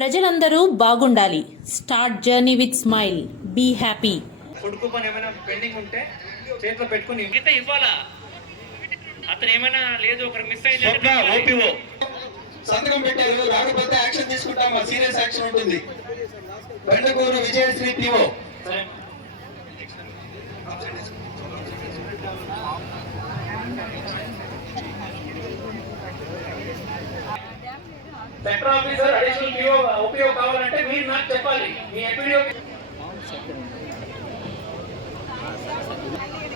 ప్రజలందరూ బాగుండాలి. Start journey with smile be happy ఏమైనా పెండింగ్ ఉంటే చేతిలో పెట్టుకుని మిగత ఇవ్వాలా? అతను ఏమైనా లేదు ఒకరు మిస్ అయిందంటే ఓపీఓ సంతకం పెట్టారు రాకపోతే యాక్షన్ తీసుకుంటాం మా సీరియస్ యాక్షన్ ఉంటుంది. Bandakuru Vijayasri PO sector officer additional PO ఉపయోగం కావాలంటే మీరు నాకు చెప్పాలి. మీ ఎంపీడీఓ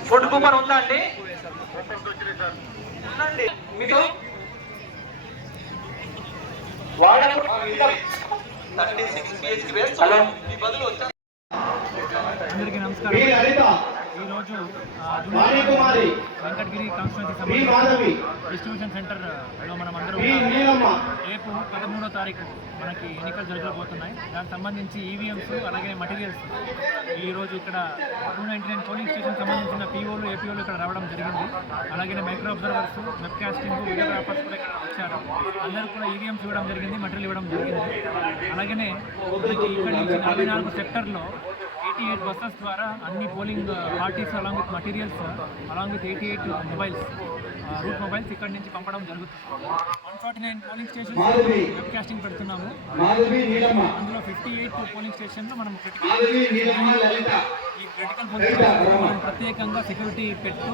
ఫుడ్ కూపన్ ఉందా అండి? వాళ్ళకు హలో. అందరికీ బి నమస్కారం లలిత ఈరోజు వెంకటగిరి కాన్స్టిట్యూన్సీ డిస్ట్రిబ్యూషన్ సెంటర్లో మనం అందరం రేపు పదమూడో తారీఖు మనకి ఎన్నికలు జరగబోతున్నాయి. దానికి సంబంధించి ఈవీఎంస్ అలాగే మటీరియల్స్ ఈరోజు ఇక్కడ two ninety nine polling station సంబంధించిన పీఓలు ఏపీఓలు ఇక్కడ రావడం జరిగింది. అలాగే మైక్రో అబ్జర్వర్స్ వెబ్కాస్టింగ్ వీడియోగ్రాఫర్స్ కూడా ఇక్కడ వచ్చారు. అందరూ కూడా ఈవీఎంస్ ఇవ్వడం జరిగింది మటీరియల్ ఇవ్వడం జరిగింది. అలాగనే మనకి ఇక్కడ నుంచి నలభై నాలుగు సెక్టర్లో ఎయిటీ ఎయిట్ బస్సెస్ ద్వారా అన్ని polling parties along with materials along with eighty eight mobiles route mobiles ఇక్కడ నుంచి పంపడం జరుగుతుంది. Forty nine polling station. Web casting పెడుతున్నాము. అందులో ఫిఫ్టీ ఎయిట్ పోలింగ్ స్టేషన్లో మనం ఈ క్రిటికల్ పోలింగ్ స్టేషన్లో మనం ప్రత్యేకంగా సెక్యూరిటీ పెట్టు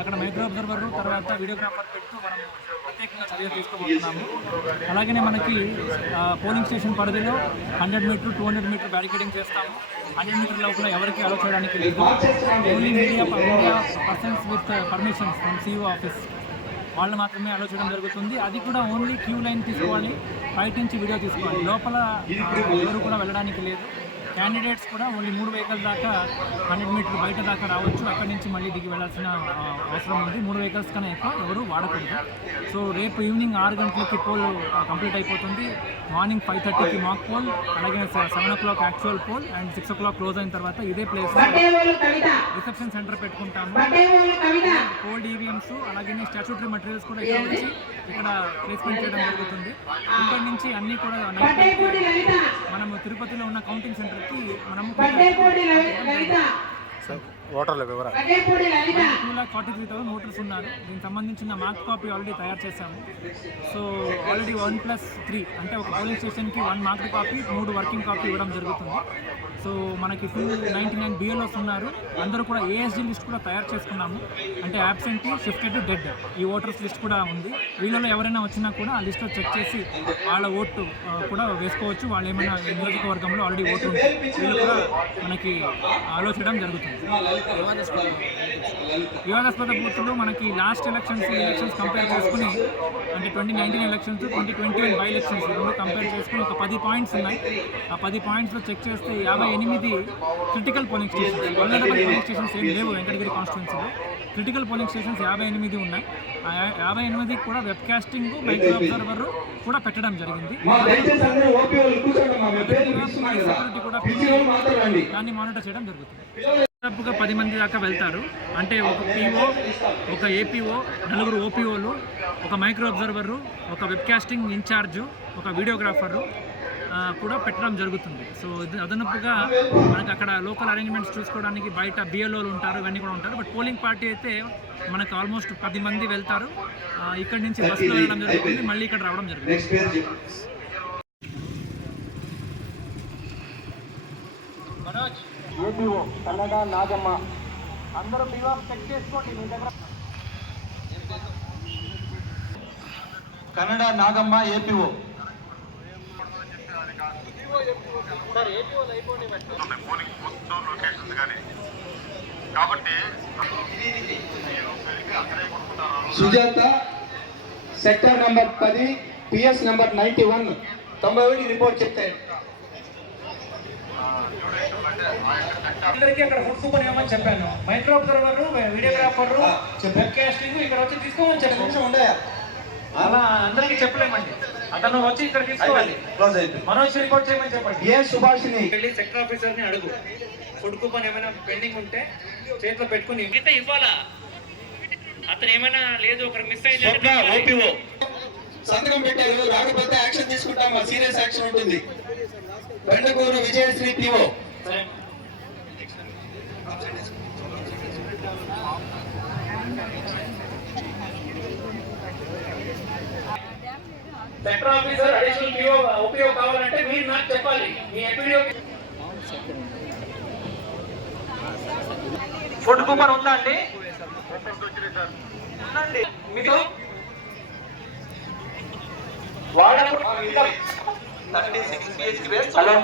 అక్కడ మైక్రో అబ్జర్వర్ తర్వాత వీడియోగ్రాఫర్ పెట్టు మనం ప్రత్యేకంగా చర్యలు తీసుకోబోతున్నాము. అలాగనే మనకి పోలింగ్ స్టేషన్ పరిధిలో hundred meter two hundred meter barricading చేస్తాము. హండ్రెడ్ మీటర్ లోపల ఎవరికి అలో చేయడానికి లేదు. Only media persons with permissions from CEO office వాళ్ళు మాత్రమే అలో చేయడం జరుగుతుంది. అది కూడా ఓన్లీ క్యూ లైన్ తీసుకోవాలి. బయట నుంచి వీడియో తీసుకోవాలి. లోపల ఎవరు కూడా వెళ్ళడానికి లేదు. క్యాండిడేట్స్ కూడా ఓన్లీ మూడు వెహికల్ దాకా హండ్రెడ్ మీటర్ బయట దాకా రావచ్చు. అక్కడి నుంచి మళ్ళీ దిగి వెళ్ళాల్సిన అవసరం ఉంది. మూడు వెహికల్స్ కన్నా ఎక్కువ ఎవరు వాడకూడదు. సో రేపు ఈవినింగ్ ఆరు గంటలకి పోల్ కంప్లీట్ అయిపోతుంది. మార్నింగ్ ఫైవ్ థర్టీకి మాక్ పోల్ అలాగే seven o'clock actual poll and six o'clock close అయిన తర్వాత ఇదే ప్లేస్ రిసెప్షన్ సెంటర్ పెట్టుకుంటాము. కోల్డ్ ఈవీఎంస్ అలాగే స్టాచ్యూటరీ మెటీరియల్స్ కూడా ఇక్కడ వచ్చి ఇక్కడ ప్లేస్మెంట్ చేయడం జరుగుతుంది. ఇక్కడ నుంచి అన్ని కూడా మనము తిరుపతిలో ఉన్న కౌంటింగ్ ఓటర్ల వివరాలు. Two lakh forty three thousand voters ఉన్నారు. దీనికి సంబంధించిన మార్క్ కాపీ ఆల్రెడీ తయారు చేశాము. So already one plus three అంటే ఒక పోలింగ్ స్టేషన్కి వన్ మార్క్ కాపీ మూడు వర్కింగ్ కాపీ ఇవ్వడం జరుగుతుంది. సో మనకి టూ నైంటీ నైన్ బిఎల్ఓస్ ఉన్నారు. అందరూ కూడా ఏఎస్డి లిస్ట్ కూడా తయారు చేసుకున్నాము. అంటే యాబ్సెంటీ షిఫ్టెడ్ డెడ్ ఈ ఓటర్స్ లిస్ట్ కూడా ఉంది. వీళ్ళలో ఎవరైనా వచ్చినా కూడా ఆ లిస్ట్లో చెక్ చేసి వాళ్ళ ఓటు కూడా వేసుకోవచ్చు. వాళ్ళు ఏమైనా నియోజకవర్గంలో ఆల్రెడీ ఓటు ఉంటుంది వీళ్ళు కూడా మనకి ఆలోచించడం జరుగుతుంది. వివాదాస్పద బూత్లు మనకి లాస్ట్ ఎలక్షన్స్ ఎలక్షన్స్ కంపేర్ చేసుకుని అంటే twenty nineteen elections twenty twenty one by elections రెండు కంపేర్ చేసుకుని ఒక పది పాయింట్స్ ఉన్నాయి. ఆ పది పాయింట్స్లో చెక్ చేస్తే యాభై ఎనిమిది critical polling stations vulnerable polling stations ఏం లేవు వెంకటగిరి కాన్స్టిట్యున్సీలో క్రిటికల్ పోలింగ్ స్టేషన్స్ యాభై ఎనిమిది ఉన్నాయి. ఆ యాభై ఎనిమిది కూడా వెబ్ కాస్టింగ్ మైక్రో అబ్జర్వర్ కూడా పెట్టడం జరిగింది. సెక్యూరిటీ కూడా దాన్ని మానిటర్ చేయడం జరుగుతుంది. దాదాపుగా పది మంది దాకా వెళ్తారు. అంటే ఒక పీఓ ఒక ఏపీఓ నలుగురు ఓపీఓలు ఒక మైక్రో అబ్జర్వరు ఒక వెబ్కాస్టింగ్ ఇన్ఛార్జు ఒక వీడియోగ్రాఫరు కూడా పెట్టడం జరుగుతుంది. సో ఇది అదనపుగా మనకి అక్కడ లోకల్ అరేంజ్మెంట్స్ చూసుకోవడానికి బయట బిఎల్ఓలు ఉంటారు ఇవన్నీ కూడా ఉంటారు. బట్ పోలింగ్ పార్టీ అయితే మనకు ఆల్మోస్ట్ పది మంది వెళ్తారు. ఇక్కడి నుంచి బస్సులో వెళ్ళడం జరుగుతుంది. మళ్ళీ ఇక్కడ రావడం జరుగుతుంది. చెప్పు ఏపీఓ కన్నడ నాగమ్మ. అందరూ పిఓ చెక్ చేసుకోండి మీ దగ్గర. Kannada Nagamma APO. Sujatha sector number పది పిఎస్ నంబర్ నైన్టీ వన్. తొంభై ఒకటి రిపోర్ట్ చెప్తాయి అందరికీ అక్కడ ఫుడ్ కూపన్ ఇవ్వమని చెప్పాను. మైక్రో అబ్జర్వర్ వీడియోగ్రాఫర్ వెబ్కాస్టింగ్ ఇక్కడ వచ్చి తీసుకోమని చెప్పాను. ఉండయా? అలా అందరికీ చెప్పలేమండి. అతను వచ్చి ఇక్కడ తీసుకోవాలి. క్లోజ్ అయిపోయింది. మనోజ్ రిపోర్ట్ చేయమని చెప్పండి. ఏ సుభాషిని? వెళ్ళి సెక్టర్ ఆఫీసర్ని అడుగు. ఫుడ్ కూపన్ ఏమైనా పెండింగ్ ఉంటే చేతిలో పెట్టుకుని మిగత ఇవ్వాలా? అతను ఏమైనా లేదు ఒకరు మిస్ అయిందంటే ఓపీఓ. సంతకం పెట్టారు రాకపోతే యాక్షన్ తీసుకుంటాం. సీరియస్ యాక్షన్ ఉంటుంది. Bendakuru Vijayasri PO sector officer additional PO ఉపయోగం కావాలంటే మీరు నాకు చెప్పాలి. మీ ఎంపీడీఓ ఫుడ్ కూపన్ ఉందా అండి? మీకు? వాడకు హలో.